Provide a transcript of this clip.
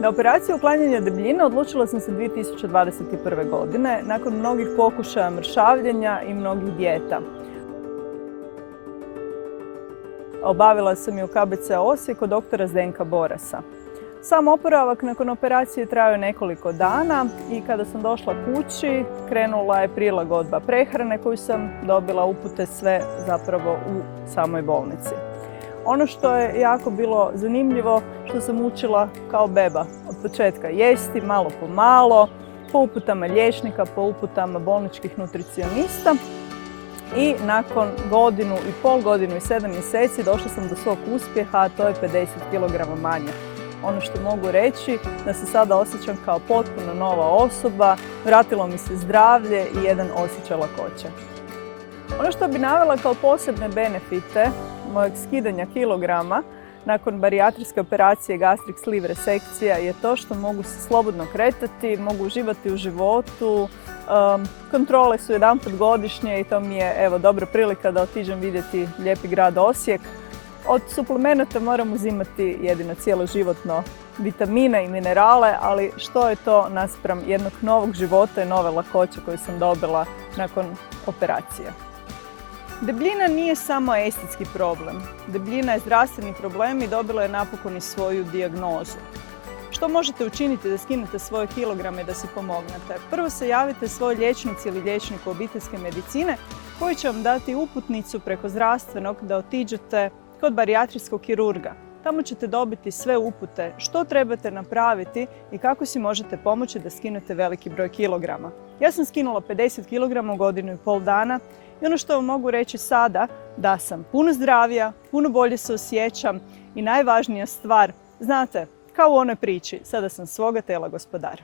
Na operaciju uklanjanja debljine odlučila sam se 2021. godine nakon mnogih pokušaja mršavljenja i mnogih dijeta. Obavila sam je u KBC Osijek kod doktora Zdenka Borasa. Sam oporavak nakon operacije trajao je nekoliko dana i kada sam došla kući krenula je prilagodba prehrane koju sam dobila upute sve zapravo u samoj bolnici. Ono što je jako bilo zanimljivo, što sam učila kao beba od početka jesti, malo po malo, po uputama liječnika, po uputama bolničkih nutricionista. I nakon godinu i pol, godinu i 7 mjeseci došla sam do svog uspjeha, a to je 50 kg manje. Ono što mogu reći da se sada osjećam kao potpuno nova osoba, vratilo mi se zdravlje i jedan osjećaj lakoće. Ono što bi navela kao posebne benefite mojeg skidanja kilograma nakon barijatrijske operacije gastric sleeve resekcija je to što mogu se slobodno kretati, mogu uživati u životu, kontrole su jedanput godišnje i to mi je dobra prilika da otiđem vidjeti lijepi grad Osijek. Od suplemenata moram uzimati jedino cjeloživotno vitamine i minerale, ali što je to naspram jednog novog života i nove lakoće koju sam dobila nakon operacije. Debljina nije samo estetski problem. Debljina je zdravstveni problem i dobila je napokon i svoju dijagnozu. Što možete učiniti da skinete svoje kilograme i da si pomognete? Prvo se javite svojoj liječnici ili liječniku obiteljske medicine koji će vam dati uputnicu preko zdravstvenog da otiđete kod barijatrijskog kirurga. Tamo ćete dobiti sve upute što trebate napraviti i kako si možete pomoći da skinete veliki broj kilograma. Ja sam skinula 50 kg u godinu i pol dana i ono što vam mogu reći sada da sam puno zdravija, puno bolje se osjećam i najvažnija stvar, znate, kao u onoj priči, sada sam svoga tela gospodar.